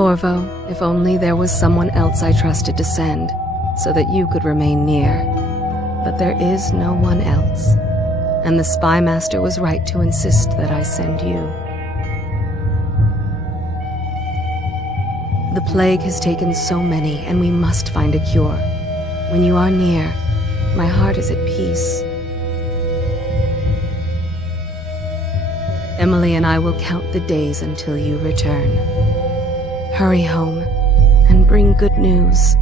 Corvo, if only there was someone else I trusted to send, so that you could remain near. But there is no one else, and the Spy Master was right to insist that I send you. The plague has taken so many, and we must find a cure. When you are near, my heart is at peace. Emily and I will count the days until you return. Hurry home, and bring good news.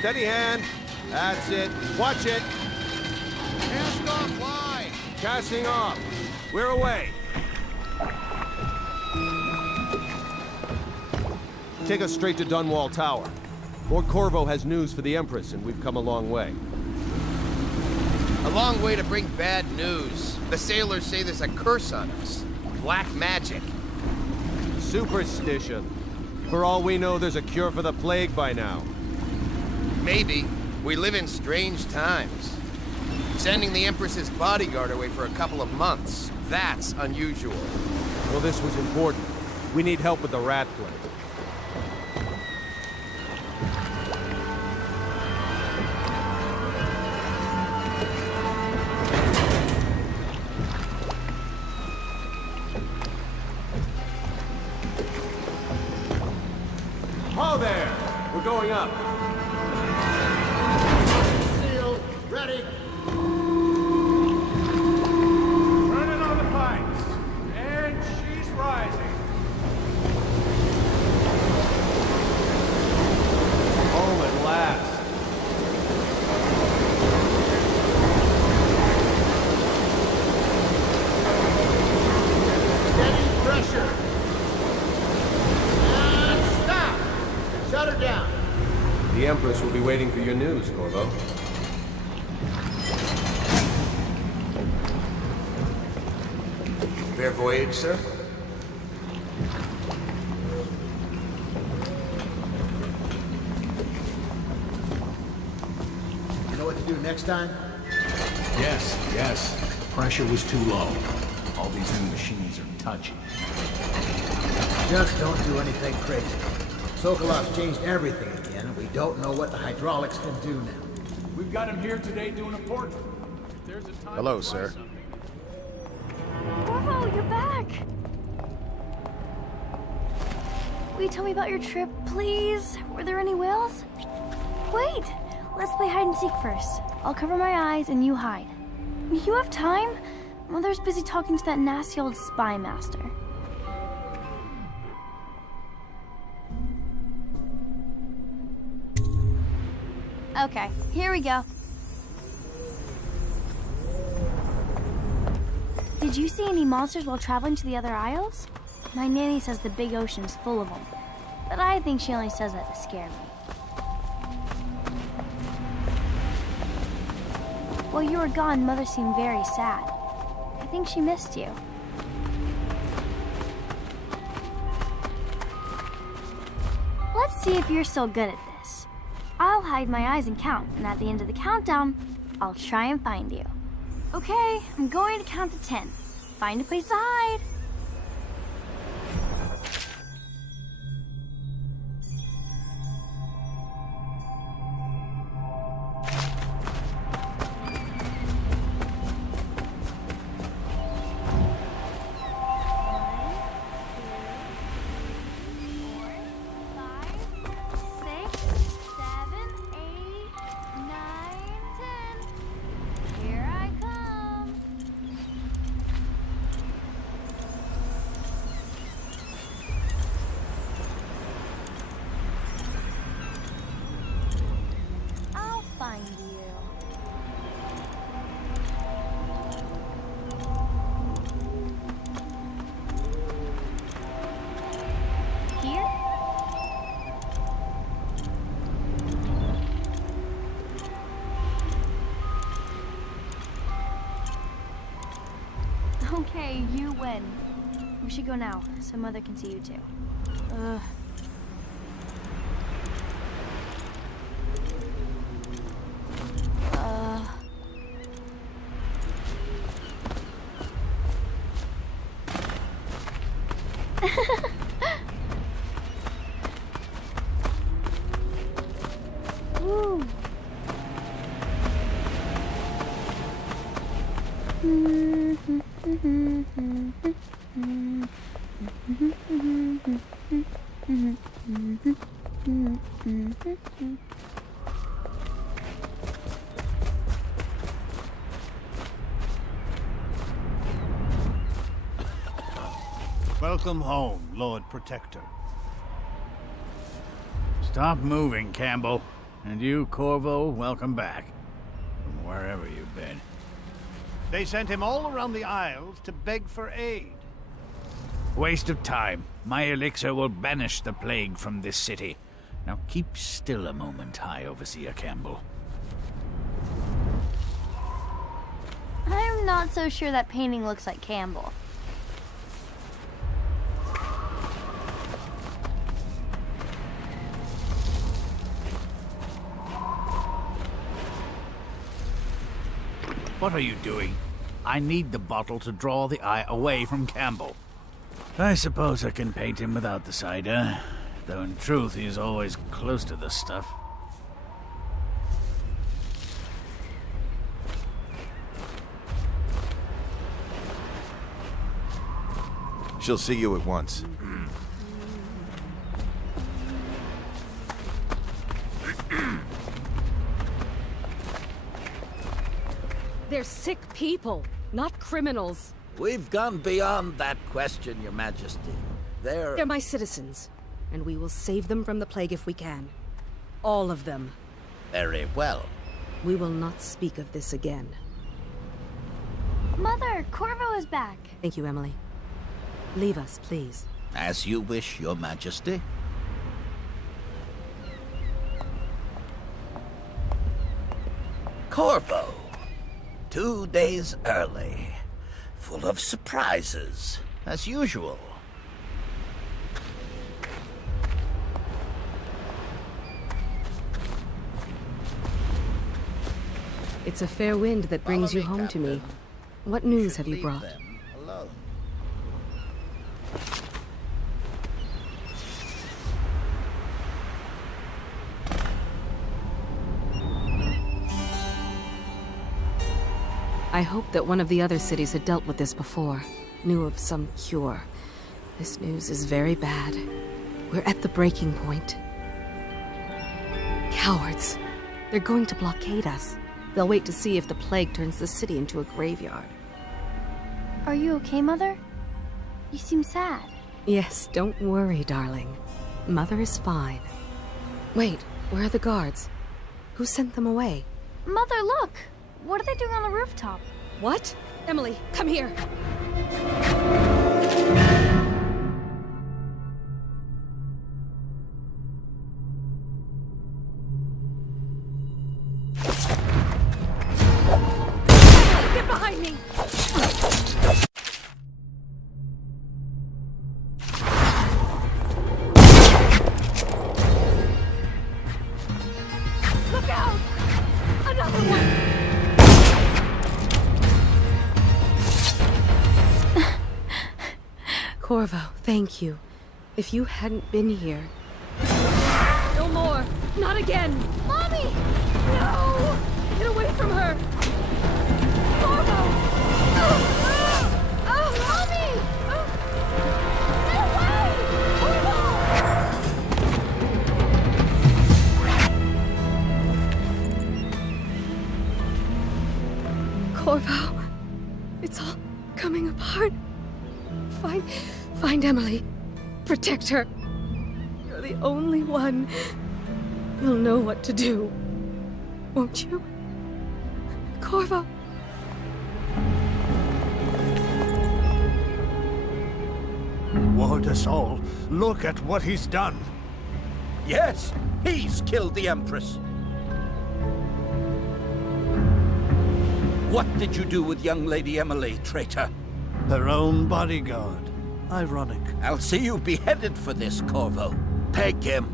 Steady hand. That's it. Watch it. Cast off line. Casting off. We're away. Take us straight to Dunwall Tower. Lord Corvo has news for the Empress, and we've come a long way. A long way to bring bad news. The sailors say there's a curse on us. Black magic. Superstition. For all we know, there's a cure for the plague by now. Maybe. We live in strange times. Sending the Empress's bodyguard away for a couple of months. That's unusual. Well, this was important. We need help with the rat plague. Ho there! We're going up. Seal, ready. Turning on the pipes. And she's rising. Home at last. Steady pressure. And stop. Shut her down. The Empress will be waiting for your news, Corvo. Fair voyage, sir? You know what to do next time? Yes. The pressure was too low. All these new machines are touchy. Just don't do anything crazy. Sokolov's changed everything again, and we don't know what the hydraulics can do now. We've got him here today doing a portrait. If there's a time Hello, to try sir. something. Corvo, you're back! Will you tell me about your trip, please? Were there any whales? Wait! Let's play hide and seek first. I'll cover my eyes and you hide. You have time? Mother's busy talking to that nasty old spy master. Okay, here we go. Did you see any monsters while traveling to the other isles? My nanny says the big ocean's full of them, but I think she only says that to scare me. While you were gone, Mother seemed very sad. I think she missed you. Let's see if you're still good at this. I'll hide my eyes and count, and at the end of the countdown, I'll try and find you. Okay, I'm going to count to 10. Find a place to hide. Find you. Here? Okay, you win. We should go now, so Mother can see you too. Ugh. Woo. Welcome home, Lord Protector. Stop moving, Campbell. And you, Corvo, welcome back. From wherever you've been. They sent him all around the Isles to beg for aid. Waste of time. My elixir will banish the plague from this city. Now keep still a moment, High Overseer Campbell. I'm not so sure that painting looks like Campbell. What are you doing? I need the bottle to draw the eye away from Campbell. I suppose I can paint him without the cider, though in truth he's always close to the stuff. She'll see you at once. They're sick people, not criminals. We've gone beyond that question, Your Majesty. They're my citizens, and we will save them from the plague if we can. All of them. Very well. We will not speak of this again. Mother, Corvo is back. Thank you, Emily. Leave us, please. As you wish, Your Majesty. Corvo. 2 days early. Full of surprises, as usual. It's a fair wind that brings you home to me. What news have you brought? Alone. I hoped that one of the other cities had dealt with this before, knew of some cure. This news is very bad. We're at the breaking point. Cowards. They're going to blockade us. They'll wait to see if the plague turns the city into a graveyard. Are you okay, Mother? You seem sad. Yes, don't worry, darling. Mother is fine. Wait, where are the guards? Who sent them away? Mother, look! What are they doing on the rooftop? What? Emily, come here! Get behind me! Look out! Another one! Corvo, thank you. If you hadn't been here... No more! Not again! Mommy! No! Get away from her! Corvo! Mommy! Get away! Corvo, it's all coming apart. Find Emily. Protect her. You're the only one who'll know what to do. Won't you? Corvo. Ward us all. Look at what he's done. Yes, he's killed the Empress. What did you do with young Lady Emily, traitor? Her own bodyguard. Ironic. I'll see you beheaded for this, Corvo. Peg him.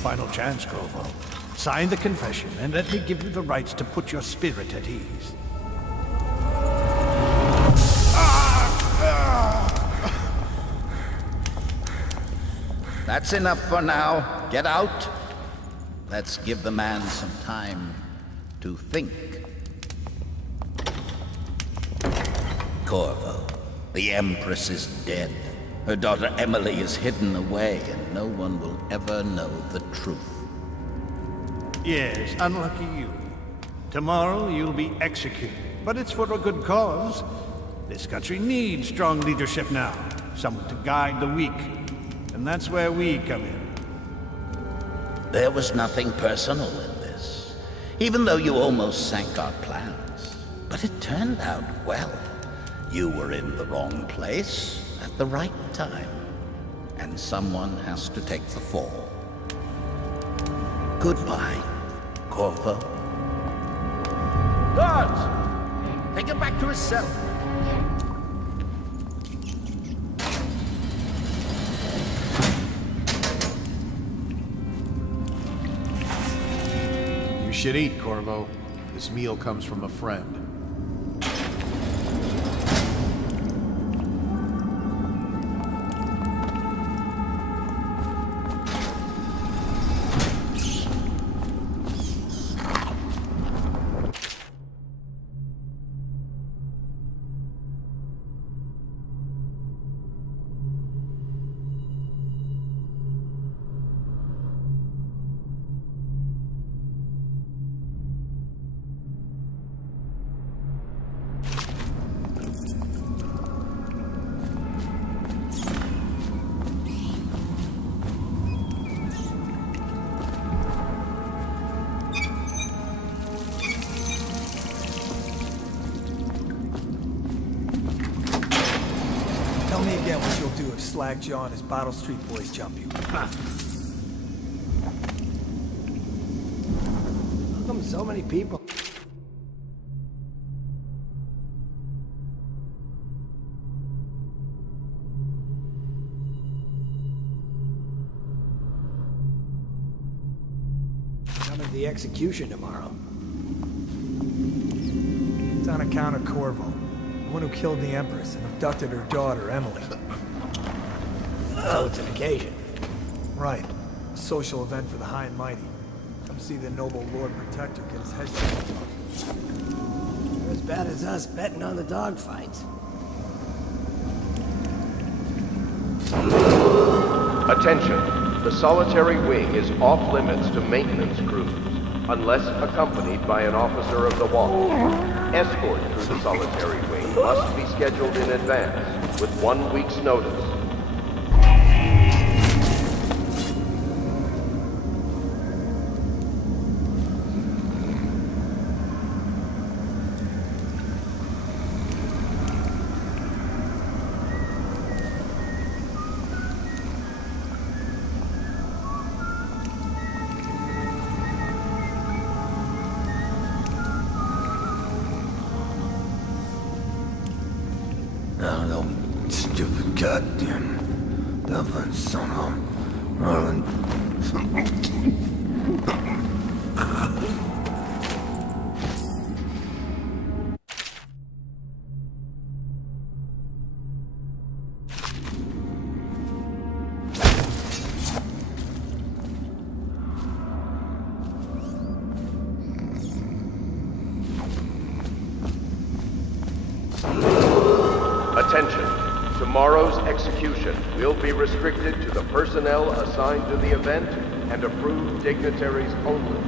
final chance, Corvo. Sign the confession, and let me give you the rights to put your spirit at ease. That's enough for now. Get out. Let's give the man some time to think. Corvo, the Empress is dead. Her daughter Emily is hidden away, and no one will ever know the truth. Yes, unlucky you. Tomorrow you'll be executed, but it's for a good cause. This country needs strong leadership now, someone to guide the weak. And that's where we come in. There was nothing personal in this, even though you almost sank our plans. But it turned out well. You were in the wrong place at the right time, and someone has to take the fall. Goodbye, Corvo. Guards! Take him back to his cell. You should eat, Corvo. This meal comes from a friend. Tell me again what you'll do if Slackjaw and his Bottle Street boys jump you. How come so many people? Coming to the execution tomorrow. It's on account of Corvo, the one who killed the Empress and abducted her daughter, Emily. So it's an occasion. Right. A social event for the high and mighty. Come see the noble Lord Protector get his head chopped off. You're as bad as us betting on the dogfights. Attention. The solitary wing is off limits to maintenance crews, unless accompanied by an officer of the watch. Escort through the solitary wing must be scheduled in advance, with 1 week's notice. No, stupid goddamn Dublin son of Roland. Attention. Tomorrow's execution will be restricted to the personnel assigned to the event and approved dignitaries only.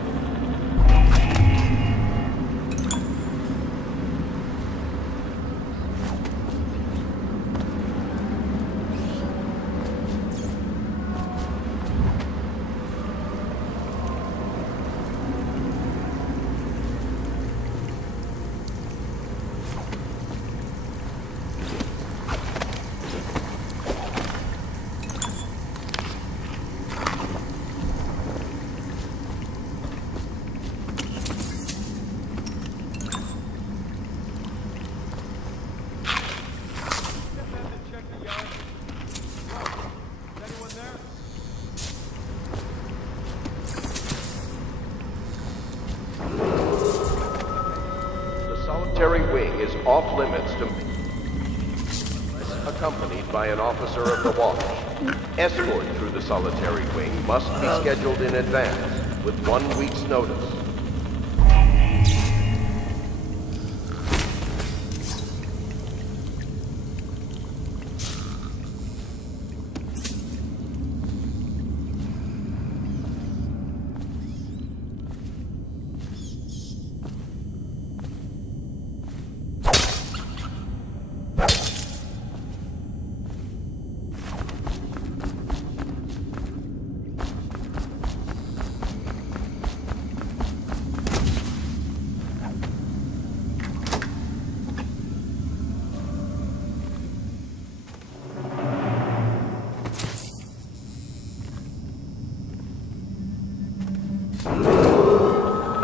solitary wing is off limits to... accompanied by an officer of the watch. Escort through the solitary wing must be scheduled in advance, with 1 week's notice.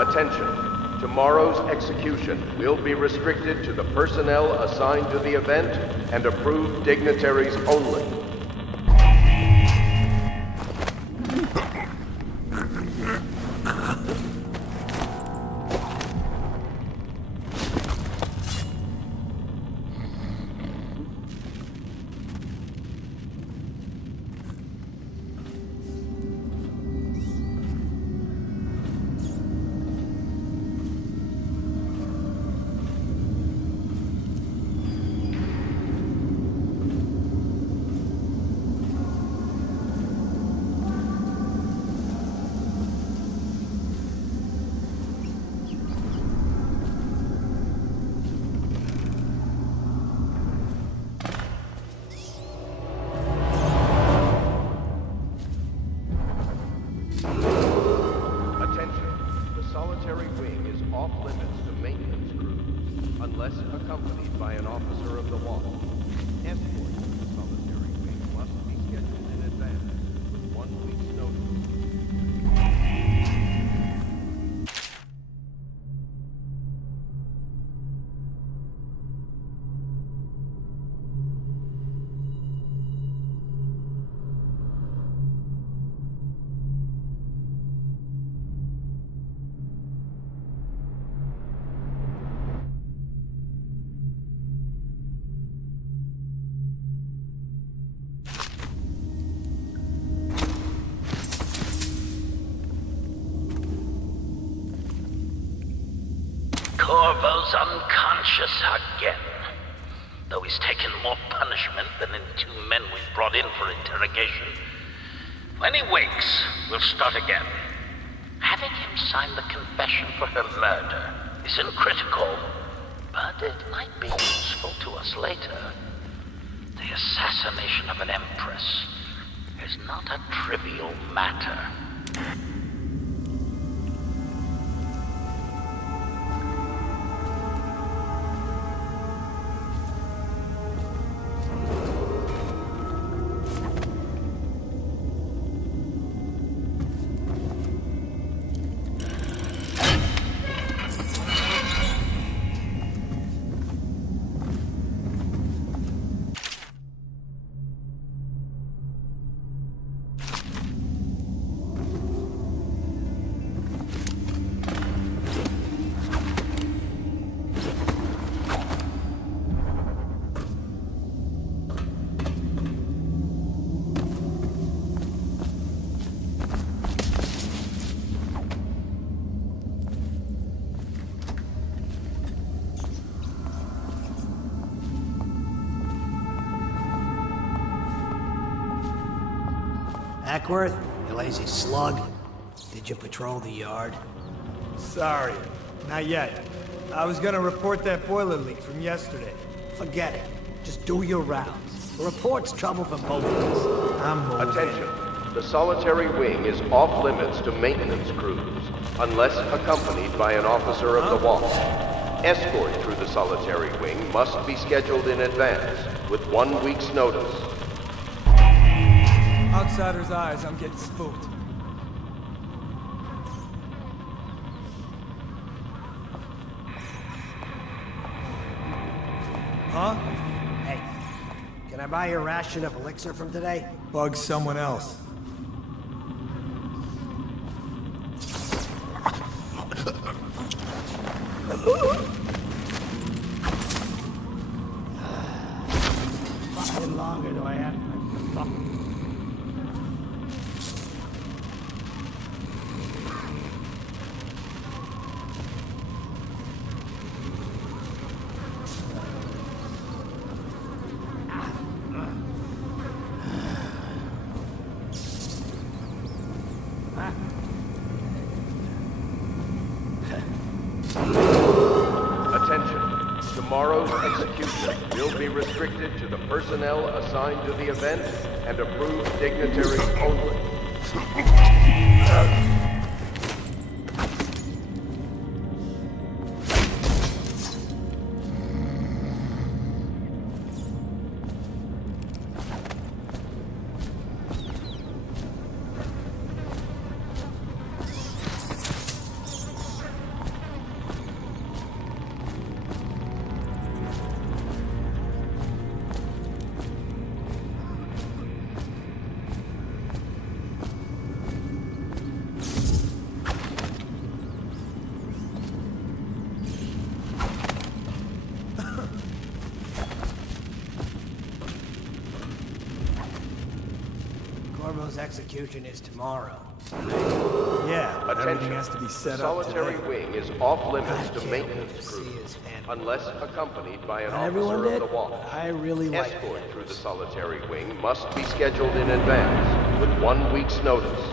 Attention. Tomorrow's execution will be restricted to the personnel assigned to the event and approved dignitaries only. Accompanied by an officer of the watch. Escort to the solitary wing must be scheduled in advance, with 1 week's notice. Corvo's unconscious again. Though he's taken more punishment than in 2 men we brought in for interrogation. When he wakes, we'll start again. Having him sign the confession for her murder isn't critical, but it might be useful to us later. The assassination of an empress is not a trivial matter. Ackworth, you lazy slug. Did you patrol the yard? Sorry, not yet. I was gonna report that boiler leak from yesterday. Forget it. Just do your rounds. The report's trouble for both of us. I'm moving. Attention. The solitary wing is off limits to maintenance crews, unless accompanied by an officer of the watch. Escort through the solitary wing must be scheduled in advance, with 1 week's notice. Outsider's eyes, I'm getting spooked. Huh? Hey, can I buy your ration of elixir from today? Bug someone else. I thought... Attention. Tomorrow's execution will be restricted to the personnel assigned to the event and approved dignitaries only. Corvo's execution is tomorrow. Yeah, but Attention. everything has to be set The up solitary today. wing is off limits I to can't maintenance wait to crews, see his hand. unless accompanied by an Not everyone officer did, of the watch. but I really like Escort it. through the solitary wing must be scheduled in advance, with 1 week's notice.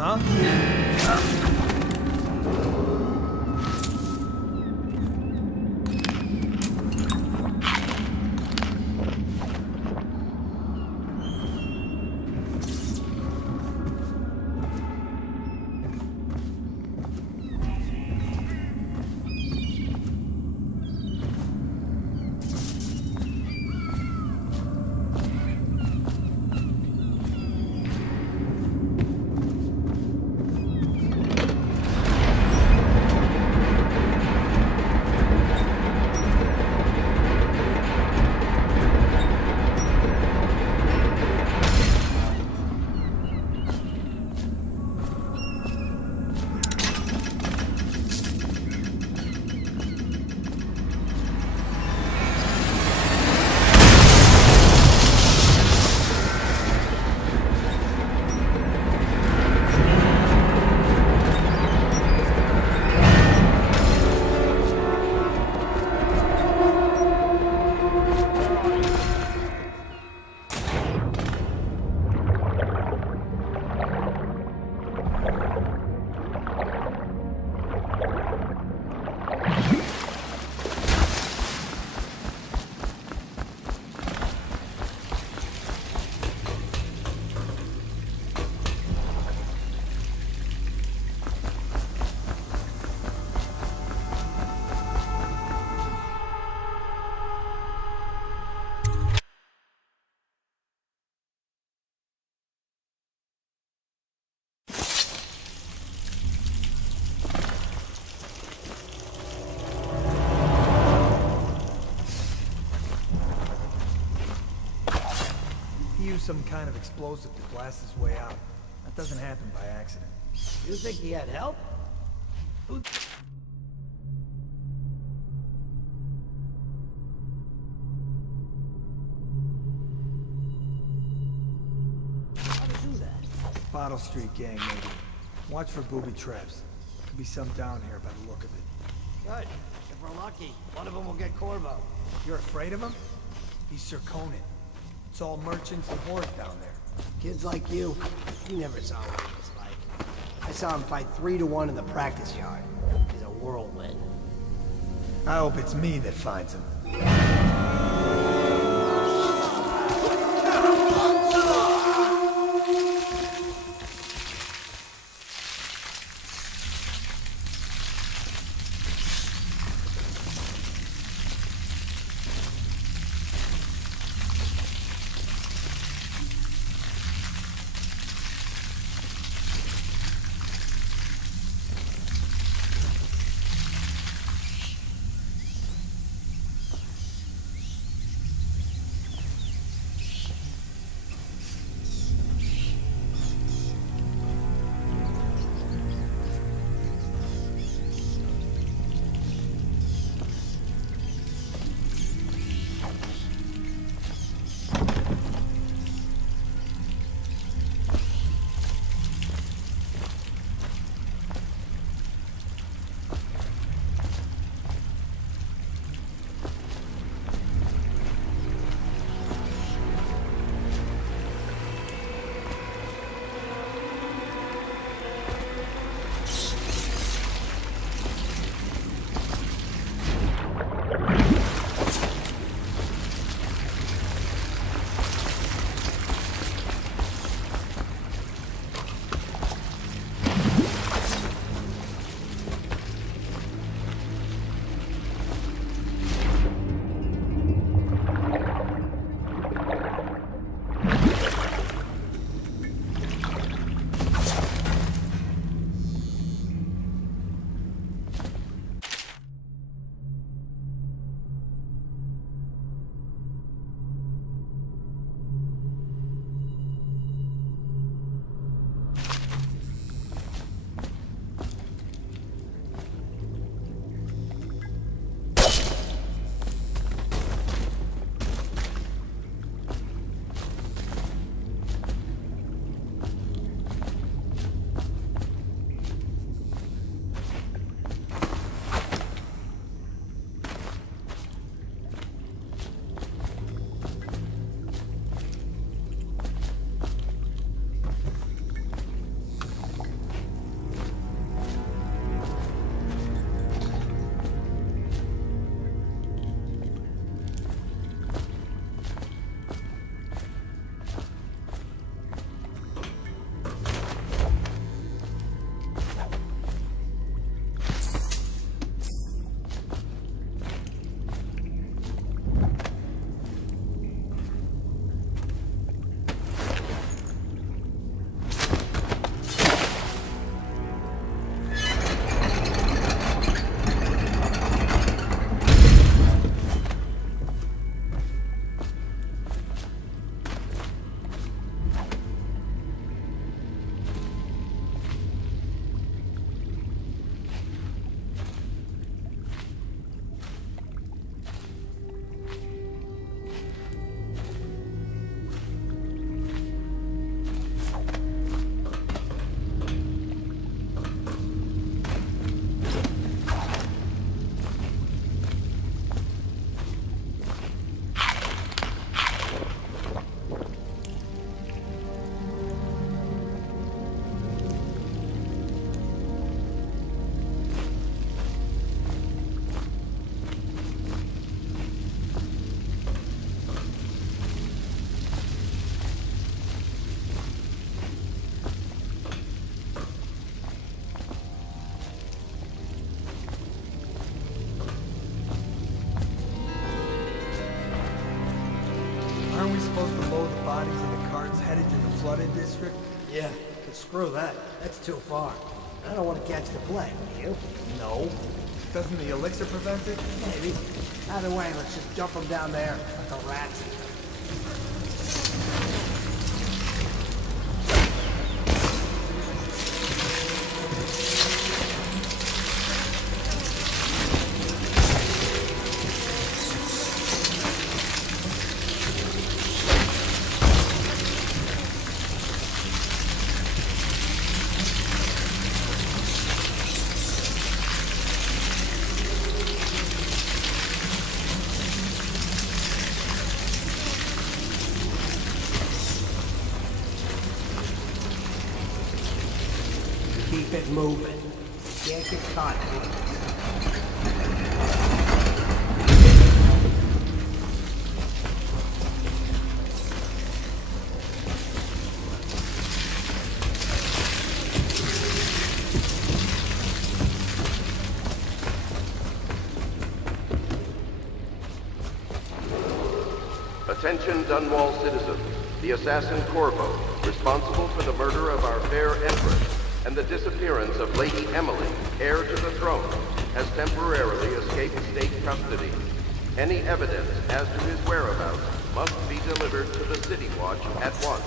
Huh? He used some kind of explosive to blast his way out. That doesn't happen by accident. You think he had help? How to do that? Bottle Street gang, maybe. Watch for booby traps. Could be some down here by the look of it. Good. If we're lucky, one of them will get Corvo. You're afraid of him? He's Sir Conan. It's all merchants and whores down there. Kids like you never saw what he was like. I saw him fight 3-1 in the practice yard. He's a whirlwind. I hope it's me that finds him. flooded district? Yeah, but screw that. That's too far. I don't want to catch the plague, do you? No. Doesn't the elixir prevent it? Maybe. Either way, let's just dump them down there like the rats. Keep it moving. Can't get caught. Attention Dunwall citizens. The assassin Corvo, responsible for the murder of our fair Empress and the disappearance of Lady Emily, heir to the throne, has temporarily escaped state custody. Any evidence as to his whereabouts must be delivered to the City Watch at once.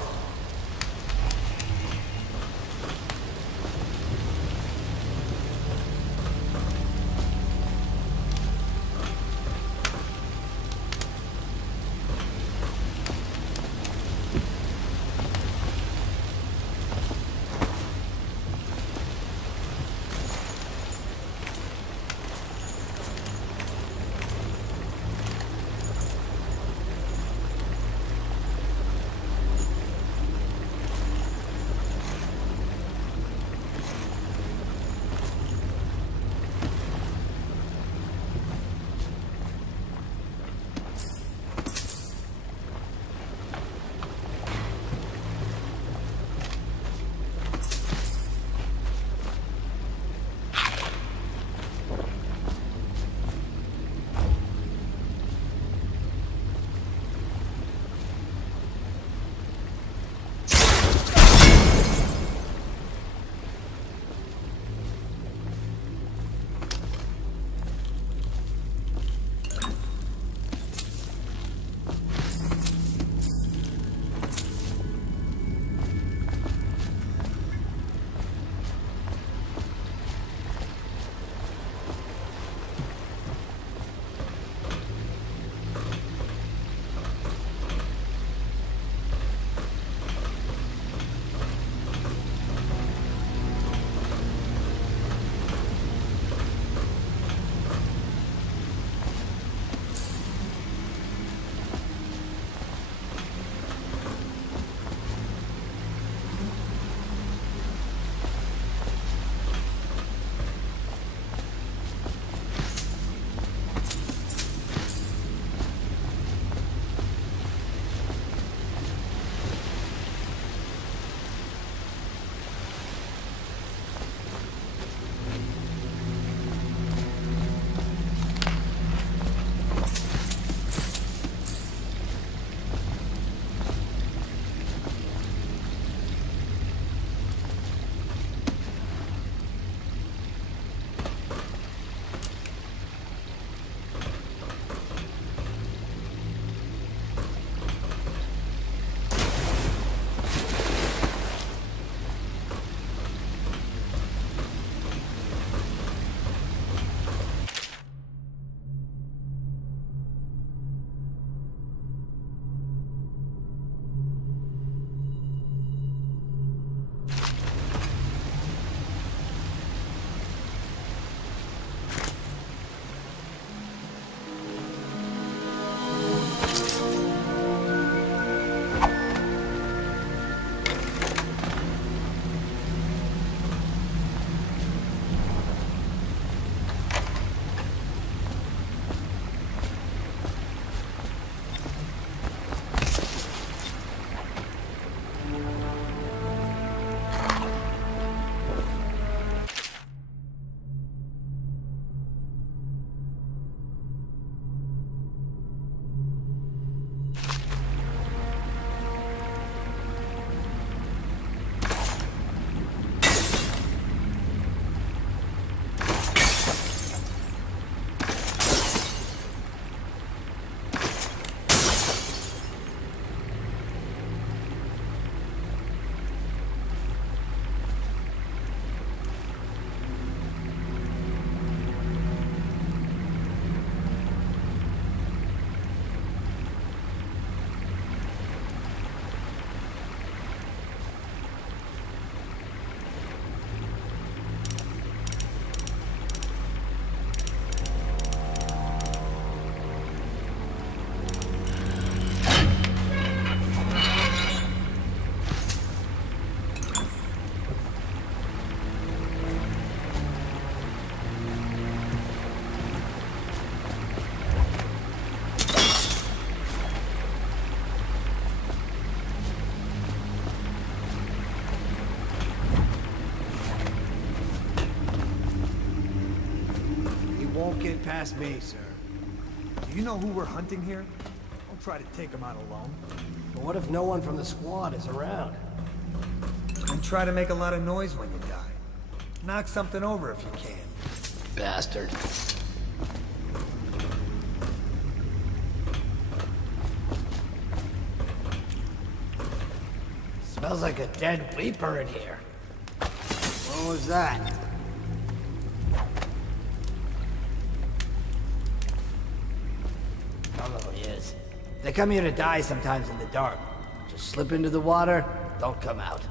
make it past me, sir. Do you know who we're hunting here? Don't try to take him out alone. But what if no one from the squad is around? And try to make a lot of noise when you die. Knock something over if you can. Bastard. Smells like a dead Weeper in here. What was that? Probably is. They come here to die sometimes in the dark. Just slip into the water, don't come out.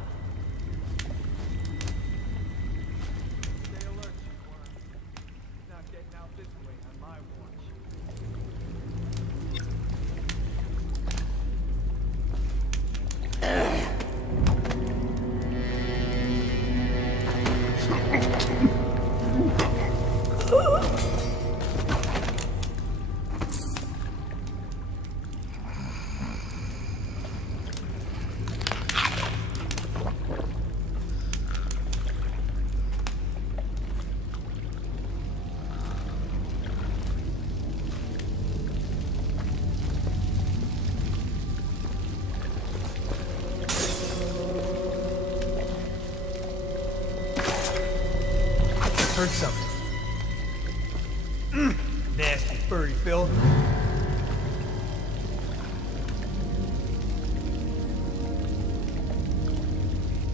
Heard something. Nasty furry filth.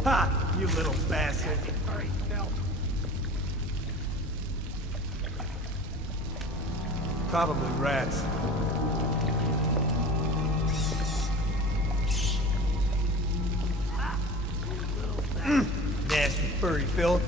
Ha! You little bastard. Probably rats. Nasty furry filth.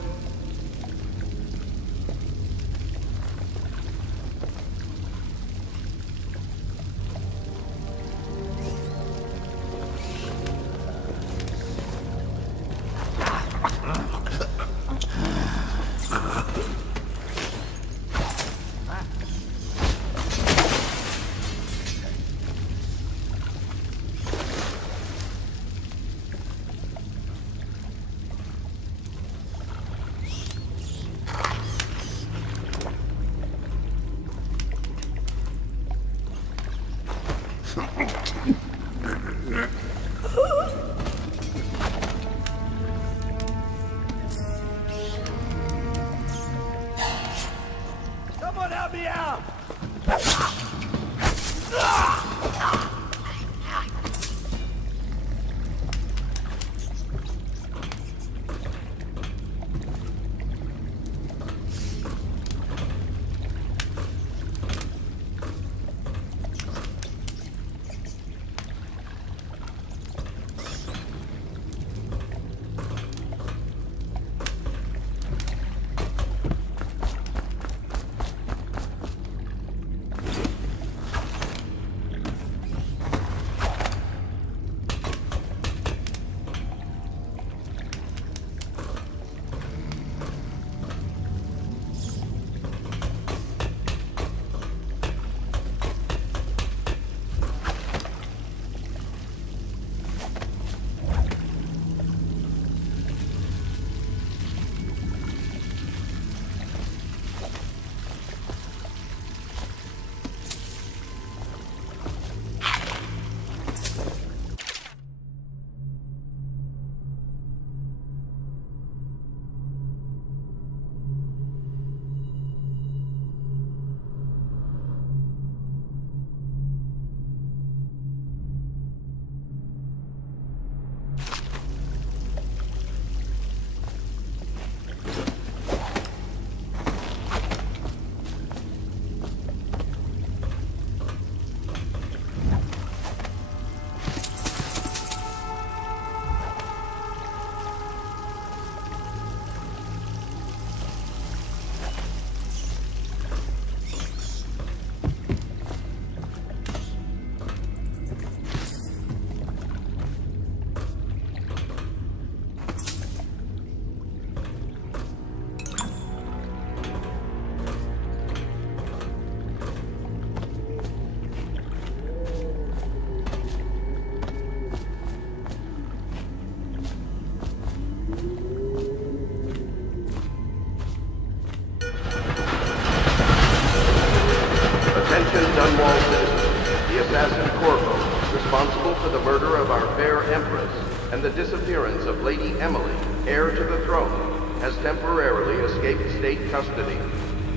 and the disappearance of Lady Emily, heir to the throne, has temporarily escaped state custody.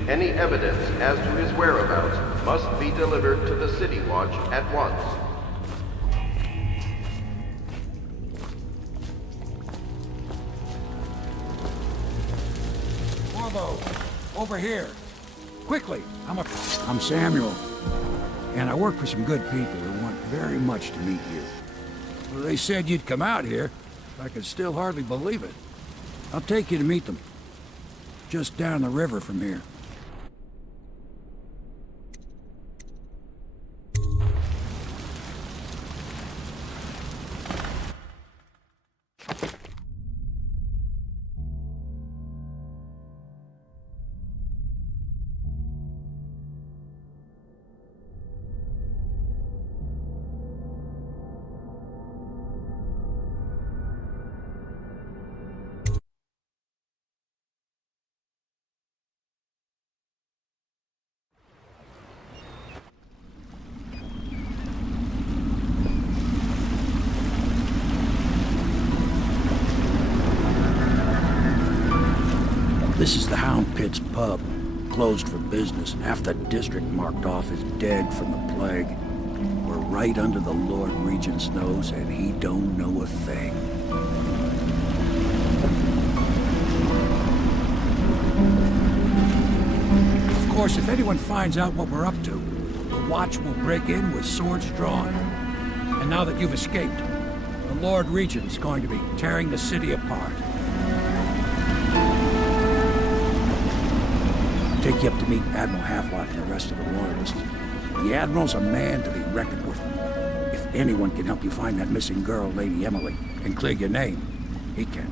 Any evidence as to his whereabouts must be delivered to the City Watch at once. Corvo, over here. Quickly, I'm Samuel, and I work for some good people who want very much to meet you. Well, they said you'd come out here. I could still hardly believe it. I'll take you to meet them. Just down the river from here. This is the Hound Pit's pub, closed for business. Half the district marked off as dead from the plague. We're right under the Lord Regent's nose, and he don't know a thing. Of course, if anyone finds out what we're up to, the Watch will break in with swords drawn. And now that you've escaped, the Lord Regent's going to be tearing the city apart. Take you up to meet Admiral Halflock and the rest of the Royalists. The Admiral's a man to be reckoned with. If anyone can help you find that missing girl, Lady Emily, and clear your name, he can.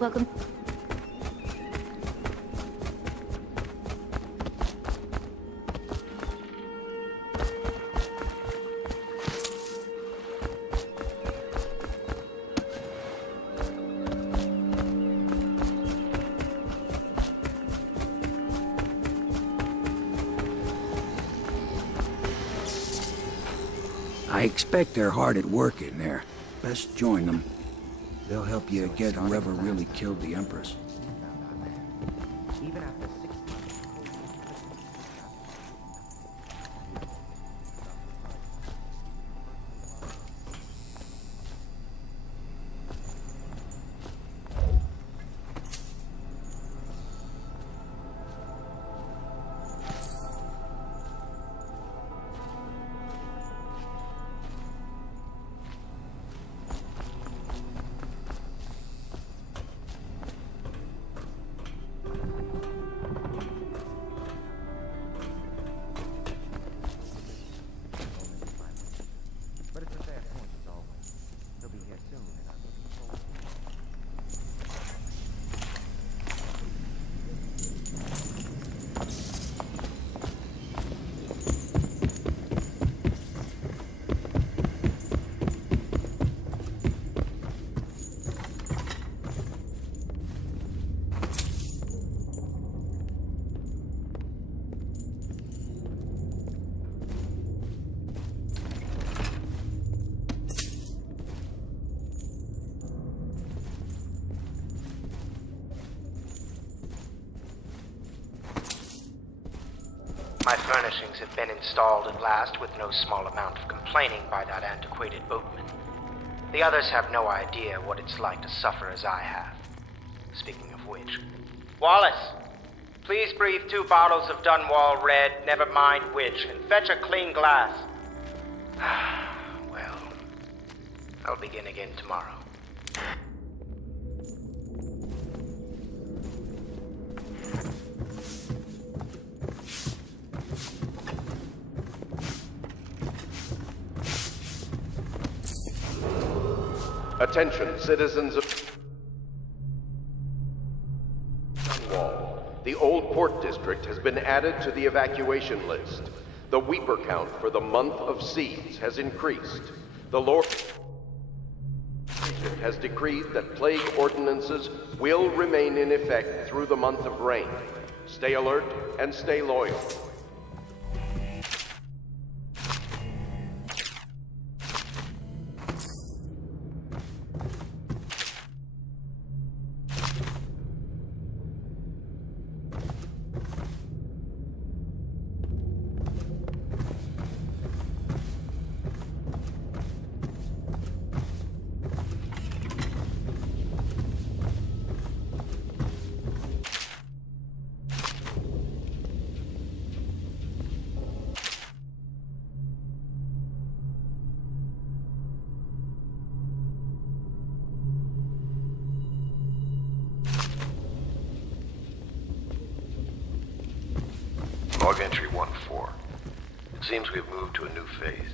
Welcome. I expect they're hard at work in there. Best join them. They'll help you get whoever really killed the Empress. My furnishings have been installed at last with no small amount of complaining by that antiquated boatman. The others have no idea what it's like to suffer as I have. Speaking of which... Wallace! Please breathe 2 bottles of Dunwall Red, never mind which, and fetch a clean glass. Well, I'll begin again tomorrow. Attention, citizens of... Dunwall. The Old Port District has been added to the evacuation list. The Weeper count for the month of seeds has increased. The Lord has decreed that plague ordinances will remain in effect through the month of rain. Stay alert and stay loyal. Log entry 1-4. It seems we've moved to a new phase.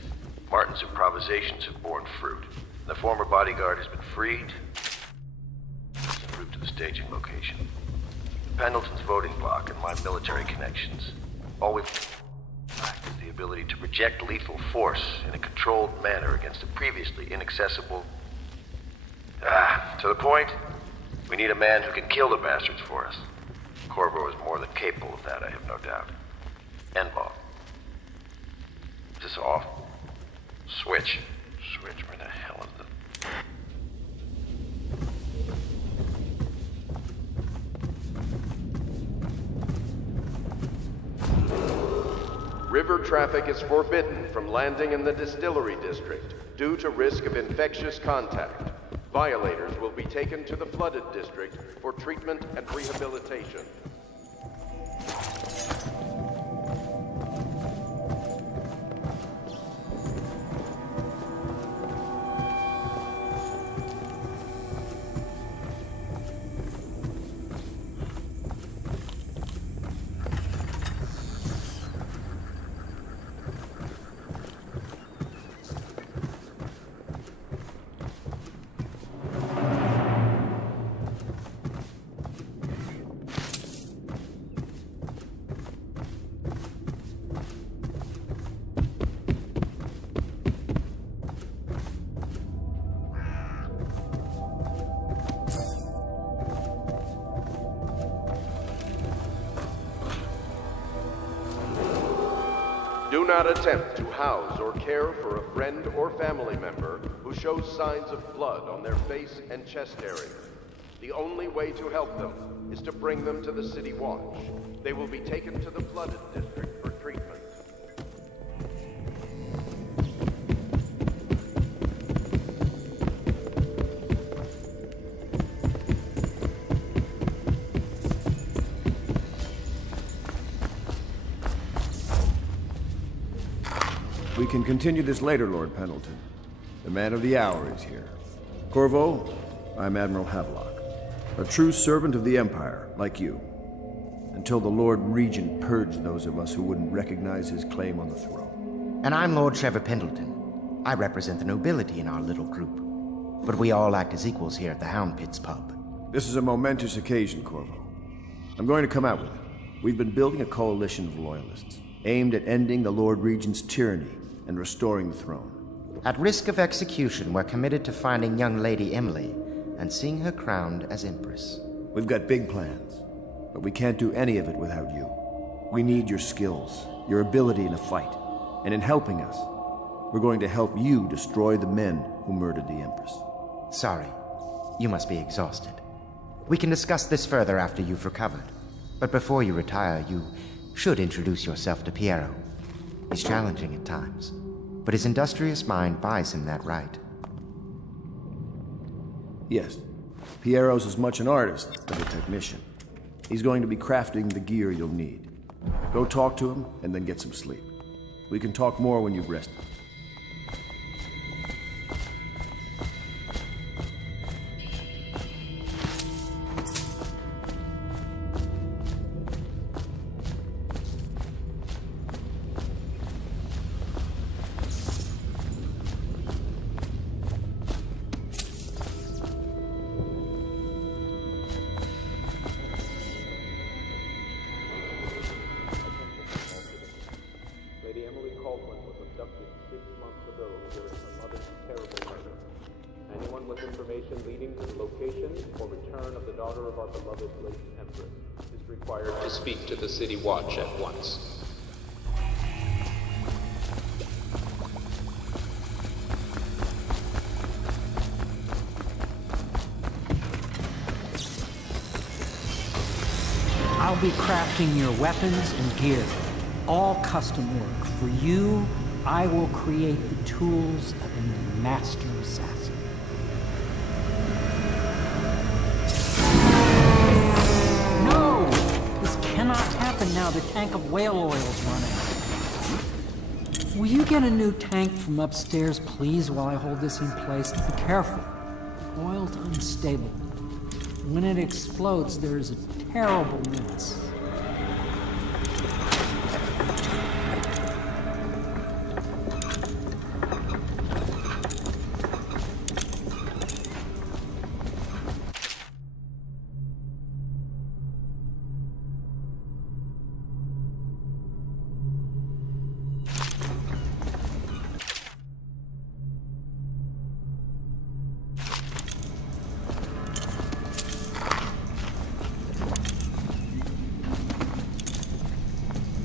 Martin's improvisations have borne fruit. The former bodyguard has been freed en route to the staging location. Pendleton's voting block and my military connections. All we've lacked is the ability to project lethal force in a controlled manner against a previously inaccessible... to the point, we need a man who can kill the bastards for us. Corvo is more than capable of that, I have no doubt. N-ball. Is this off? Switch. Switch, where the hell is it? River traffic is forbidden from landing in the Distillery District due to risk of infectious contact. Violators will be taken to the Flooded District for treatment and rehabilitation. Do not attempt to house or care for a friend or family member who shows signs of blood on their face and chest area. The only way to help them is to bring them to the City Watch. They will be taken to the Flooded District for treatment. We can continue this later, Lord Pendleton. The man of the hour is here. Corvo, I'm Admiral Havelock. A true servant of the Empire, like you. Until the Lord Regent purged those of us who wouldn't recognize his claim on the throne. And I'm Lord Trevor Pendleton. I represent the nobility in our little group. But we all act as equals here at the Hound Pits pub. This is a momentous occasion, Corvo. I'm going to come out with it. We've been building a coalition of loyalists, aimed at ending the Lord Regent's tyranny and restoring the throne. At risk of execution, we're committed to finding young Lady Emily and seeing her crowned as Empress. We've got big plans, but we can't do any of it without you. We need your skills, your ability in a fight, and in helping us, we're going to help you destroy the men who murdered the Empress. Sorry, you must be exhausted. We can discuss this further after you've recovered. But before you retire, you should introduce yourself to Piero. He's challenging at times, but his industrious mind buys him that right. Yes, Piero's as much an artist as a technician. He's going to be crafting the gear you'll need. Go talk to him, and then get some sleep. We can talk more when you've rested. late Empress is required to speak to the City Watch at once. I'll be crafting your weapons and gear. All custom work. For you, I will create the tools of a master assassin. No! This cannot happen now. The tank of whale oil's running. Will you get a new tank from upstairs, please, while I hold this in place? Be careful. Oil's unstable. When it explodes, there's a terrible mess.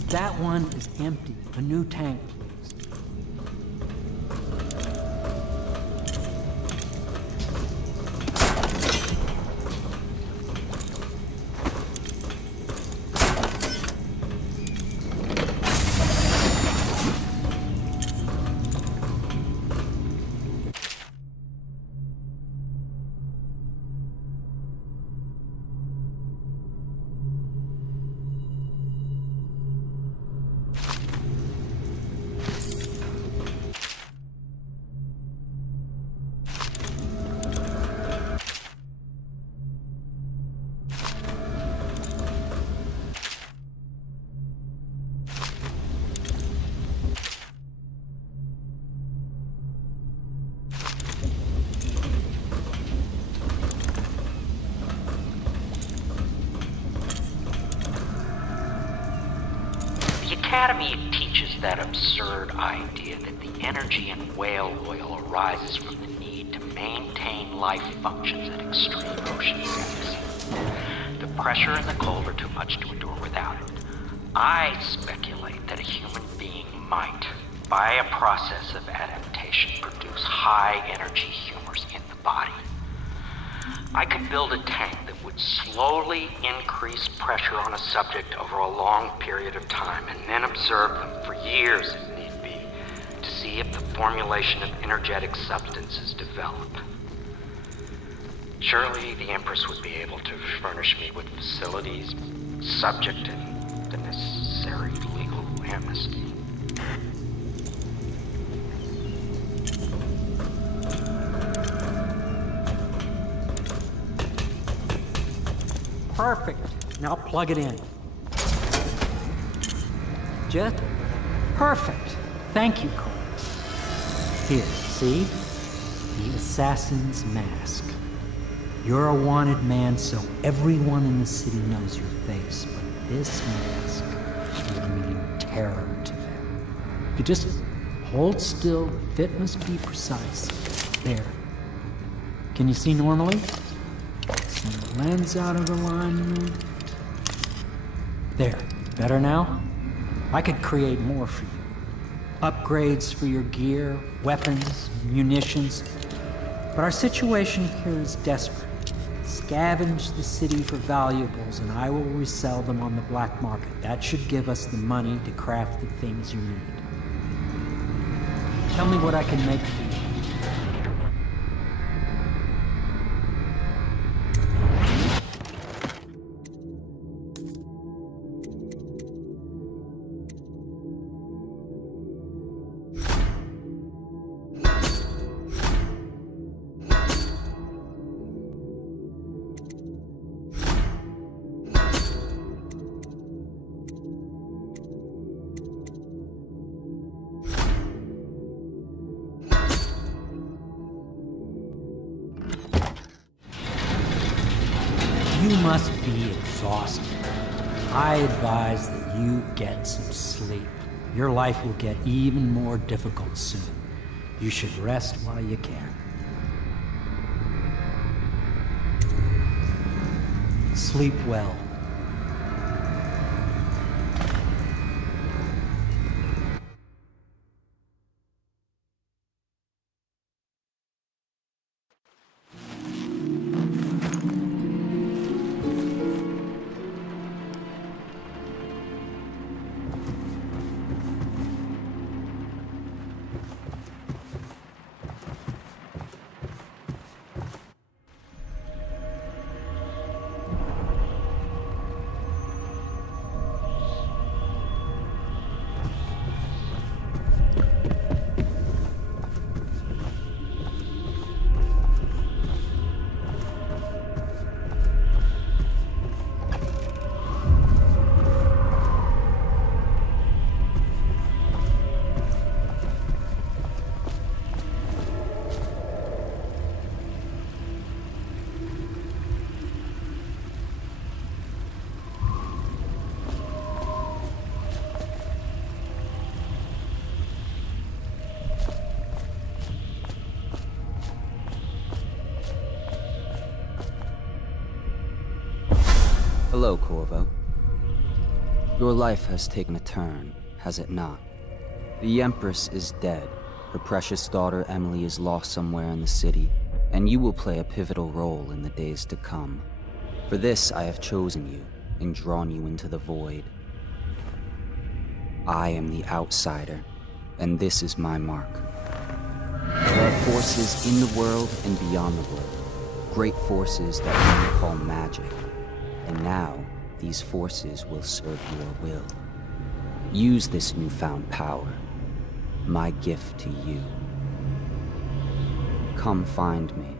That one is empty. A new tank, please. The Academy teaches that absurd idea that the energy in whale oil arises from the need to maintain life functions at extreme ocean depths. The pressure and the cold are too much to endure without it. I speculate that a human being might, by a process of adaptation, produce high-energy humors in the body. I could build a tank that would slowly increase pressure on a subject over a long period of time and then observe them for years if need be to see if the formulation of energetic substances develop. Surely the Empress would be able to furnish me with facilities subject to the necessary legal amnesty. Perfect. Now plug it in. Just perfect. Thank you, Cole. Here, see? The assassin's mask. You're a wanted man, so everyone in the city knows your face, but this mask will mean terror to them. If you just hold still, the fit must be precise. There. Can you see normally? Lens out of alignment. There. Better now? I could create more for you. Upgrades for your gear, weapons, munitions. But our situation here is desperate. Scavenge the city for valuables and I will resell them on the black market. That should give us the money to craft the things you need. Tell me what I can make for you. You must be exhausted. I advise that you get some sleep. Your life will get even more difficult soon. You should rest while you can. Sleep well. Hello, Corvo. Your life has taken a turn, has it not? The Empress is dead. Her precious daughter Emily is lost somewhere in the city, and you will play a pivotal role in the days to come. For this, I have chosen you and drawn you into the void. I am the outsider, and this is my mark. There are forces in the world and beyond the world, great forces that we call magic. And now, these forces will serve your will. Use this newfound power, my gift to you. Come find me.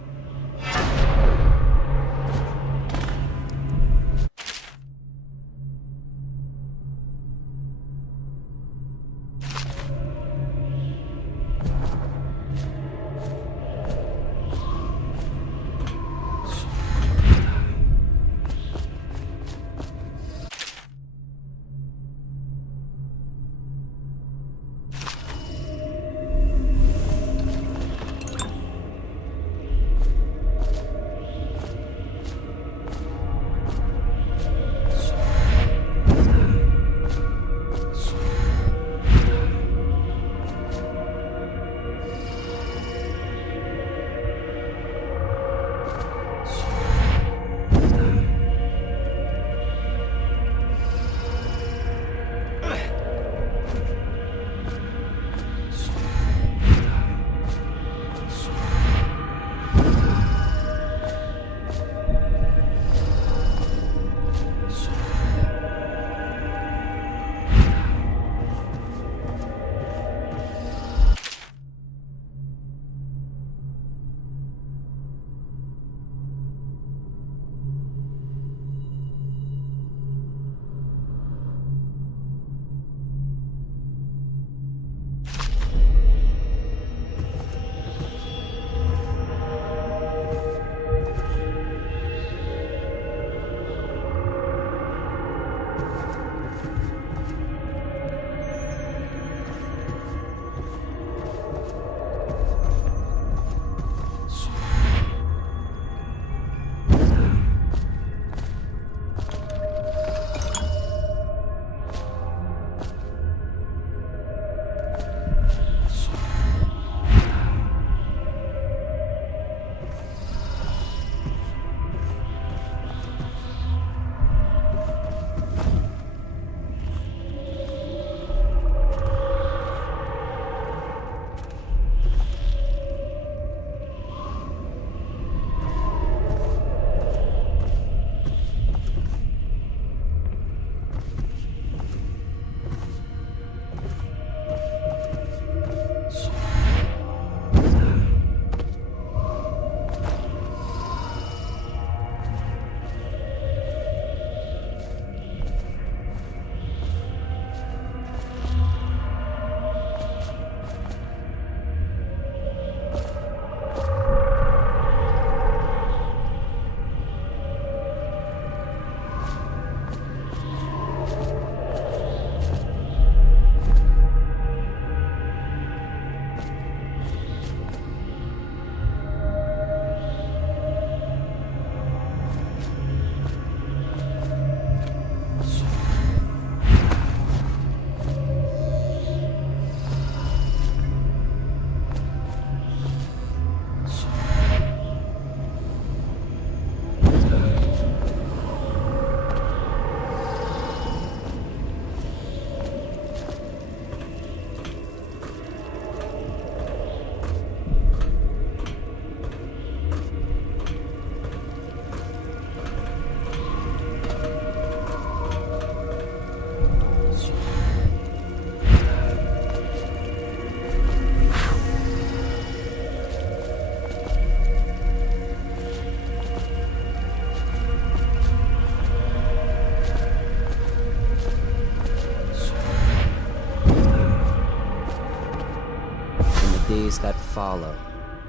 days that follow,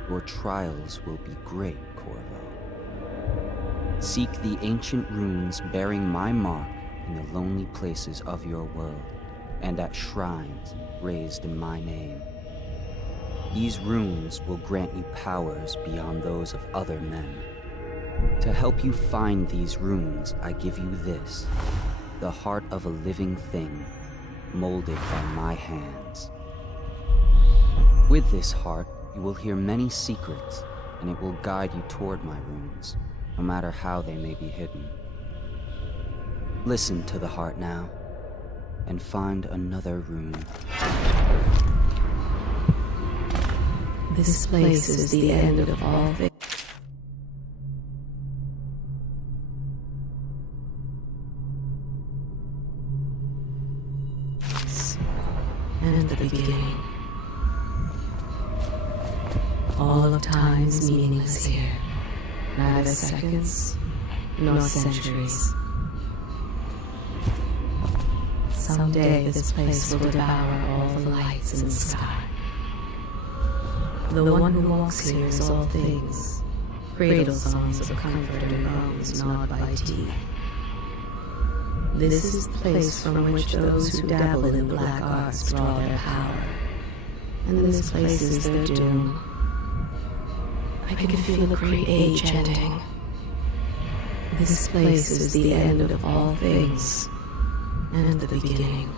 your trials will be great, Corvo. Seek the ancient runes bearing my mark in the lonely places of your world, and at shrines raised in my name. These runes will grant you powers beyond those of other men. To help you find these runes, I give you this, the heart of a living thing, molded by my hands. With this heart, you will hear many secrets, and it will guide you toward my runes, no matter how they may be hidden. Listen to the heart now, and find another rune. This place is the end of all things. And the beginning. All of time is meaningless here. Neither seconds nor centuries. Someday this place will devour all the lights in the sky. The one who walks here is all things. Cradle songs of comfort and bones gnawed by teeth. This is the place from which those who dabble in the black arts draw their power. And this place is their doom. I can feel a great age ending. This place is the end of all things, and the beginning.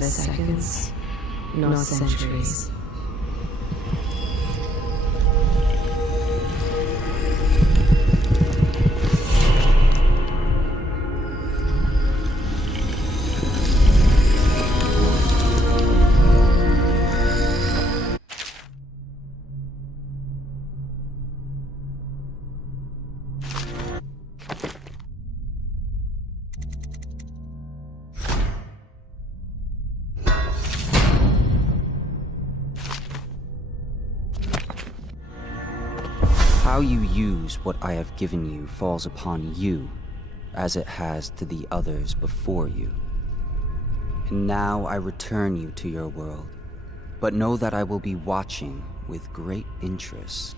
Seconds, nor centuries. How you use what I have given you falls upon you, as it has to the others before you. And now I return you to your world, but know that I will be watching with great interest.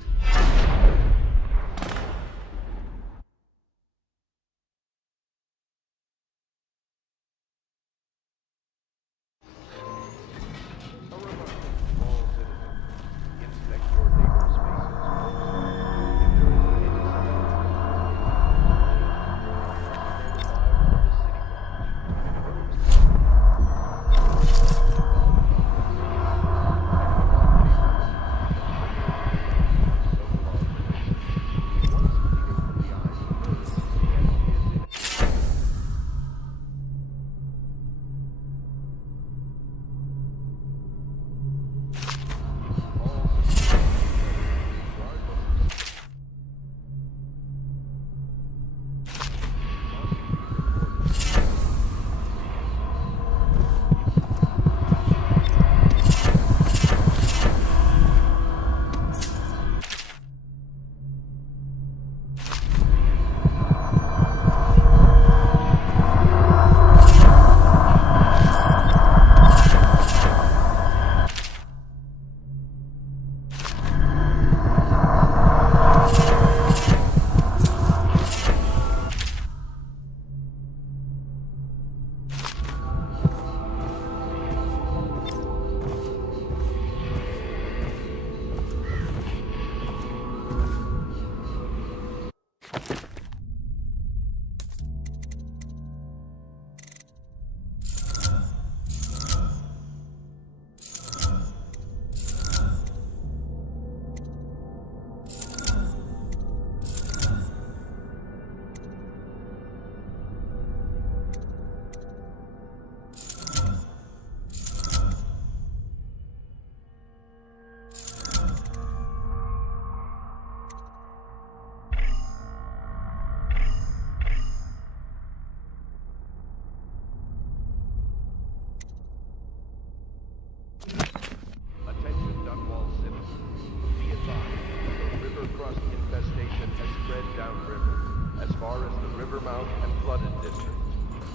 rivermouth and flooded districts.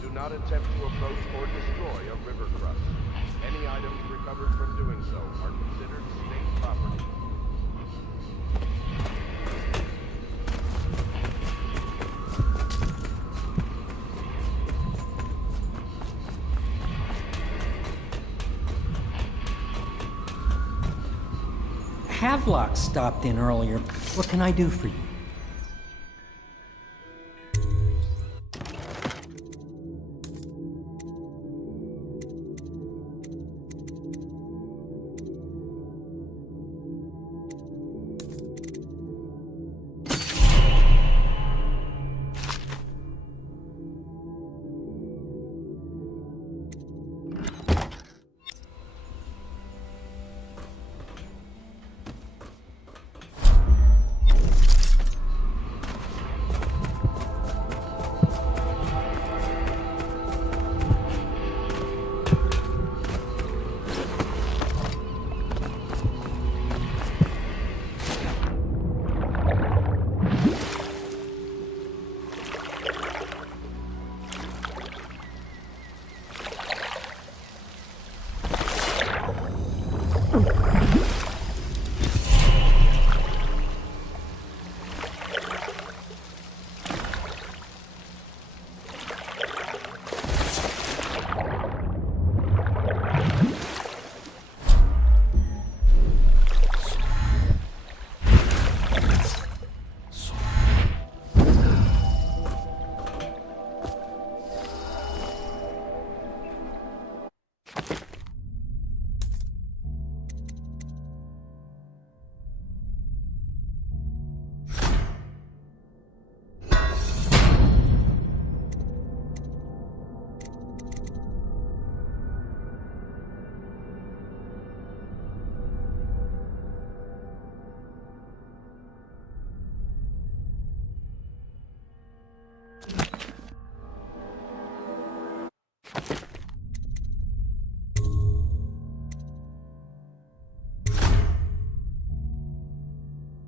Do not attempt to approach or destroy a river crust. Any items recovered from doing so are considered state property. Havelock stopped in earlier. What can I do for you?